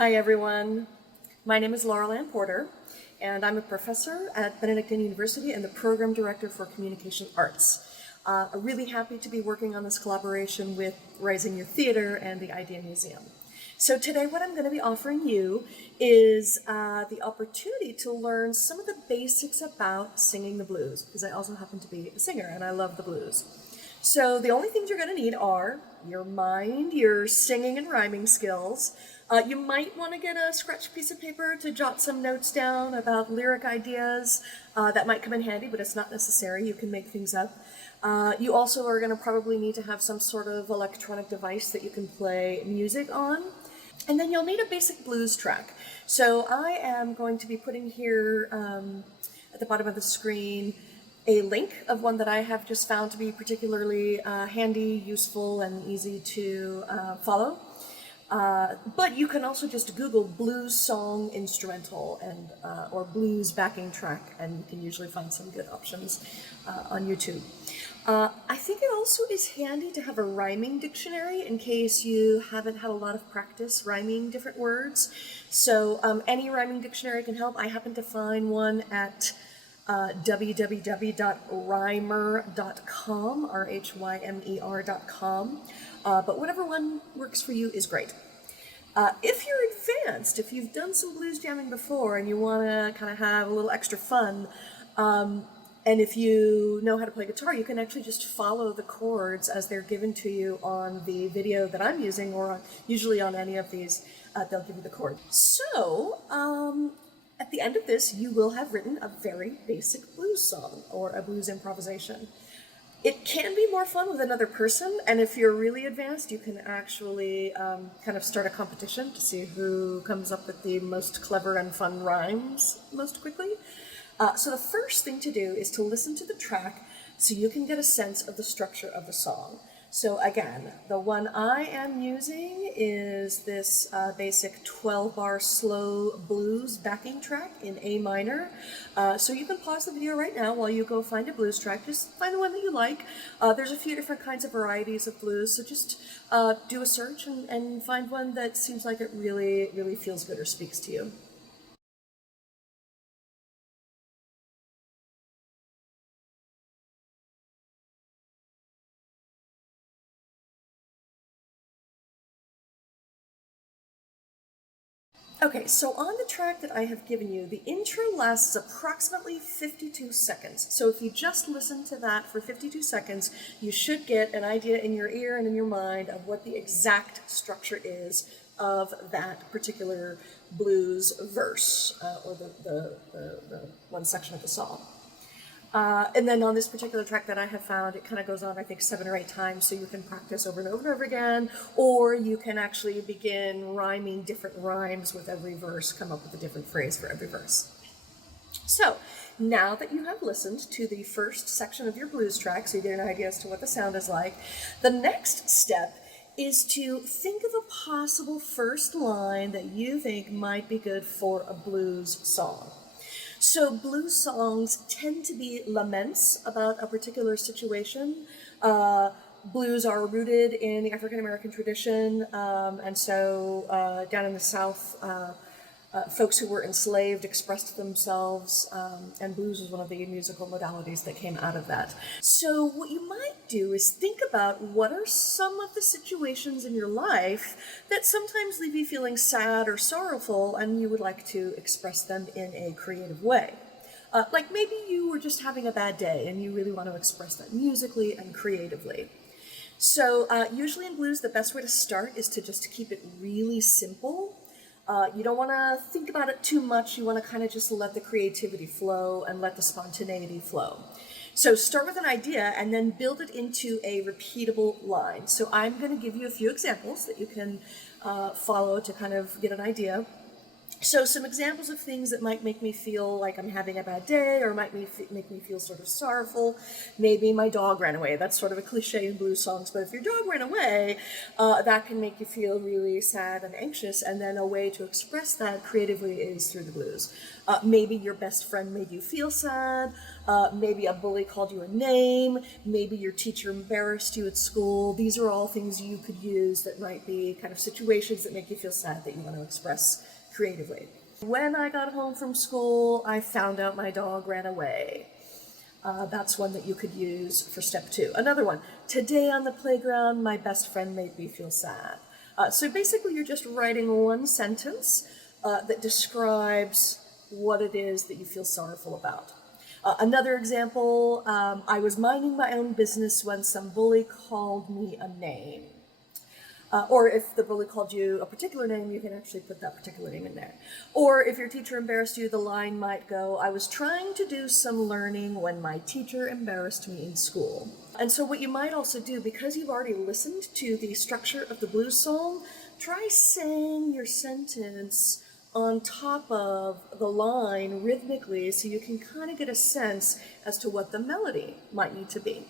Hi everyone, my name is Laurel Ann Porter and I'm a professor at Benedictine University and the Program Director for Communication Arts. I'm really happy to be working on this collaboration with Rising Youth Theater and the i.d.e.a. Museum. So today what I'm going to be offering you is the opportunity to learn some of the basics about singing the blues, because I also happen to be a singer and I love the blues. So the only things you're going to need are your mind, your singing and rhyming skills. You might want to get a scratch piece of paper to jot some notes down about lyric ideas. That might come in handy, but it's not necessary. You can make things up. You also are going to probably need to have some sort of electronic device that you can play music on. And then you'll need a basic blues track. So I am going to be putting here at the bottom of the screen a link of one that I have just found to be particularly handy, useful, and easy to follow. But you can also just Google blues song instrumental and or blues backing track, and you can usually find some good options on YouTube. I think it also is handy to have a rhyming dictionary in case you haven't had a lot of practice rhyming different words. So any rhyming dictionary can help. I happen to find one at www.rhymer.com, rhymer.com, but whatever one works for you is great. If you're advanced, if you've done some blues jamming before and you want to kind of have a little extra fun, and if you know how to play guitar, you can actually just follow the chords as they're given to you on the video that I'm using, or usually on any of these, they'll give you the chord. So, at the end of this, you will have written a very basic blues song or a blues improvisation. It can be more fun with another person, and if you're really advanced, you can actually kind of start a competition to see who comes up with the most clever and fun rhymes most quickly. So the first thing to do is to listen to the track so you can get a sense of the structure of the song. So again, the one I am using is this basic 12-bar slow blues backing track in A minor. So you can pause the video right now while you go find a blues track. Just find the one that you like. There's a few different kinds of varieties of blues, so just do a search and find one that seems like it really, really feels good or speaks to you. Okay, so on the track that I have given you, the intro lasts approximately 52 seconds. So if you just listen to that for 52 seconds, you should get an idea in your ear and in your mind of what the exact structure is of that particular blues verse, or the one section of the song. And then on this particular track that I have found, it kind of goes on, I think, 7 or 8 times, so you can practice over and over and over again, or you can actually begin rhyming different rhymes with every verse, come up with a different phrase for every verse. So, now that you have listened to the first section of your blues track, so you get an idea as to what the sound is like, the next step is to think of a possible first line that you think might be good for a blues song. So blues songs tend to be laments about a particular situation. Blues are rooted in the African American tradition, and so down in the South, folks who were enslaved expressed themselves, and blues was one of the musical modalities that came out of that. So what you might do is think about what are some of the situations in your life that sometimes leave you feeling sad or sorrowful, and you would like to express them in a creative way. Like maybe you were just having a bad day and you really want to express that musically and creatively. So usually in blues, the best way to start is to just keep it really simple. You don't want to think about it too much. You want to kind of just let the creativity flow and let the spontaneity flow. So start with an idea and then build it into a repeatable line. So I'm going to give you a few examples that you can follow to kind of get an idea. So some examples of things that might make me feel like I'm having a bad day or might make me feel sort of sorrowful. Maybe my dog ran away. That's sort of a cliche in blues songs, but if your dog ran away, that can make you feel really sad and anxious, and then a way to express that creatively is through the blues. Maybe your best friend made you feel sad. Maybe a bully called you a name. Maybe your teacher embarrassed you at school. These are all things you could use that might be kind of situations that make you feel sad that you want to express creatively. When I got home from school, I found out my dog ran away. That's one that you could use for step 2. Another one, today on the playground, my best friend made me feel sad. So basically you're just writing one sentence that describes what it is that you feel sorrowful about. Another example, I was minding my own business when some bully called me a name. Or if the bully called you a particular name, you can actually put that particular name in there. Or if your teacher embarrassed you, the line might go, I was trying to do some learning when my teacher embarrassed me in school. And so what you might also do, because you've already listened to the structure of the blues song, try saying your sentence on top of the line rhythmically so you can kind of get a sense as to what the melody might need to be.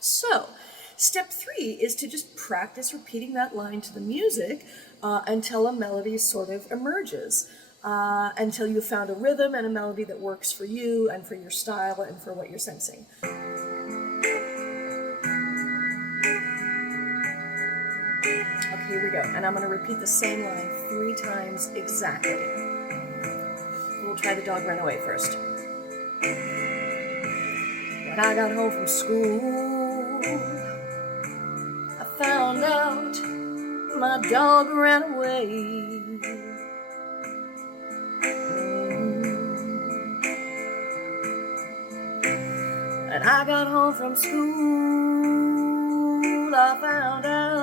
So, step 3 is to just practice repeating that line to the music until a melody sort of emerges, until you've found a rhythm and a melody that works for you and for your style and for what you're sensing. Okay, here we go. And I'm going to repeat the same line 3 times exactly. We'll try the dog ran away first. When I got home from school, I found out my dog ran away. And I got home from school, I found out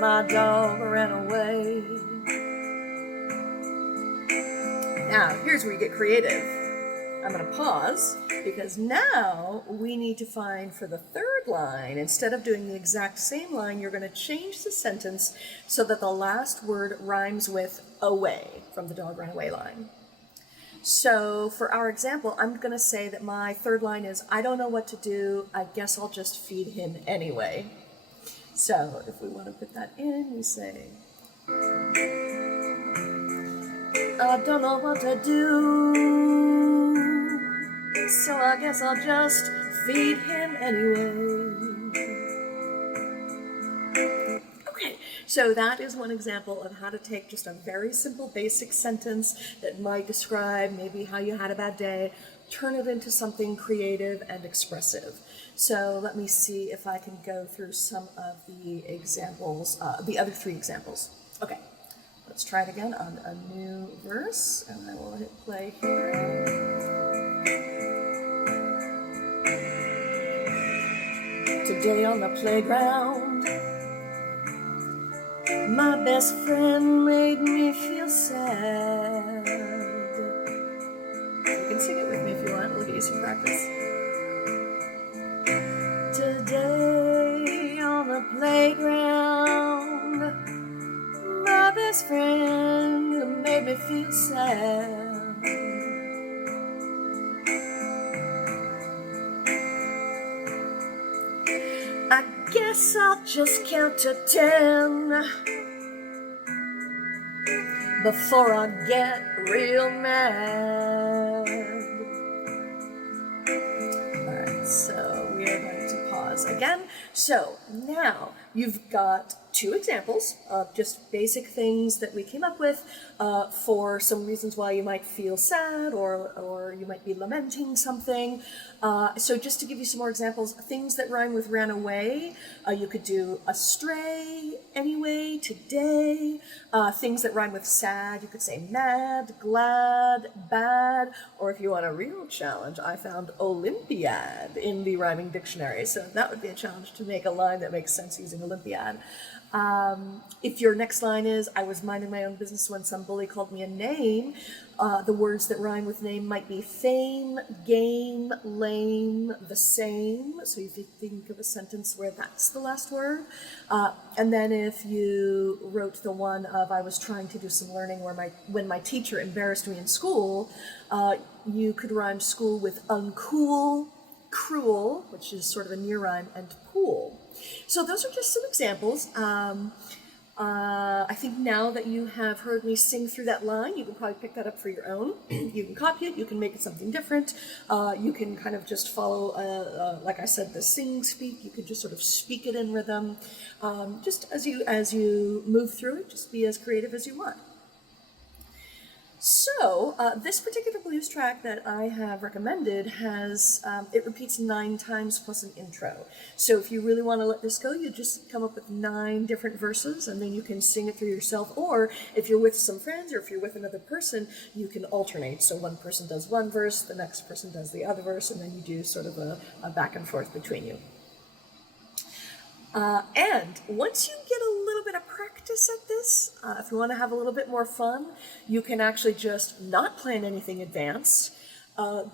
my dog ran away. Now, here's where you get creative. I'm going to pause because now we need to find for the third line, instead of doing the exact same line, you're going to change the sentence so that the last word rhymes with away from the dog ran away line. So for our example, I'm going to say that my third line is, I don't know what to do, I guess I'll just feed him anyway. So if we want to put that in, we say, I don't know what to do, so I guess I'll just feed him anyway. Okay, so that is one example of how to take just a very simple basic sentence that might describe maybe how you had a bad day, turn it into something creative and expressive. So let me see if I can go through some of the examples, the other 3 examples. Okay, let's try it again on a new verse, and I will hit play here. Today on the playground, my best friend made me feel sad. You can sing it with me if you want. We'll get you some practice. Today on the playground, my best friend made me feel sad. I guess I'll just count to 10 before I get real mad. Alright, so we are going to pause again. So now you've got 2 examples of just basic things that we came up with for some reasons why you might feel sad or you might be lamenting something. So just to give you some more examples, things that rhyme with ran away, you could do astray, anyway, today. Things that rhyme with sad, you could say mad, glad, bad, or if you want a real challenge, I found Olympiad in the rhyming dictionary. So that would be a challenge to make a line that makes sense using Olympiad. If your next line is, I was minding my own business when some bully called me a name, the words that rhyme with name might be fame, game, lame, the same. So if you think of a sentence where that's the last word. And then if you wrote the one of, I was trying to do some learning when my teacher embarrassed me in school, you could rhyme school with uncool, cruel, which is sort of a near rhyme, and pool. So those are just some examples. I think now that you have heard me sing through that line, you can probably pick that up for your own. You can copy it, you can make it something different. You can kind of just follow, like I said, the sing, speak. You could just sort of speak it in rhythm. Just as you move through it, just be as creative as you want. So, this particular blues track that I have recommended has, it repeats 9 times plus an intro. So if you really want to let this go, you just come up with 9 different verses and then you can sing it through yourself. Or if you're with some friends or if you're with another person, you can alternate. So one person does one verse, the next person does the other verse, and then you do sort of a back and forth between you. And once you get a little bit of practice at this, if you want to have a little bit more fun, you can actually just not plan anything advanced.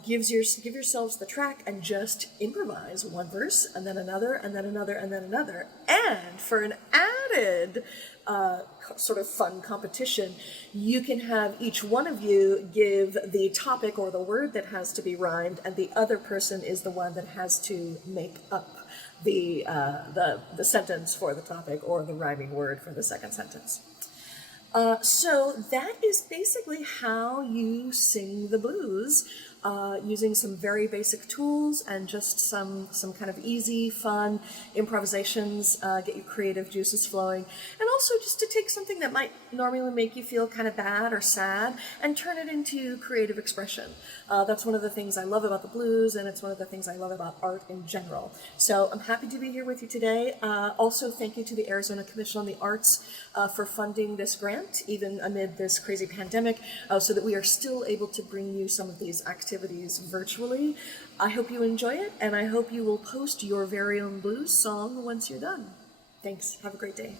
Give yourselves the track and just improvise one verse and then another and then another and then another. And for an added sort of fun competition, you can have each one of you give the topic or the word that has to be rhymed, and the other person is the one that has to make up the sentence for the topic or the rhyming word for the second sentence. So that is basically how you sing the blues, using some very basic tools and just some kind of easy, fun improvisations, get your creative juices flowing, and also just to take something that might normally make you feel kind of bad or sad and turn it into creative expression. That's one of the things I love about the blues, and it's one of the things I love about art in general. So I'm happy to be here with you today. Also, thank you to the Arizona Commission on the Arts for funding this grant, even amid this crazy pandemic, so that we are still able to bring you some of these activities virtually. I hope you enjoy it, and I hope you will post your very own blues song once you're done. Thanks. Have a great day.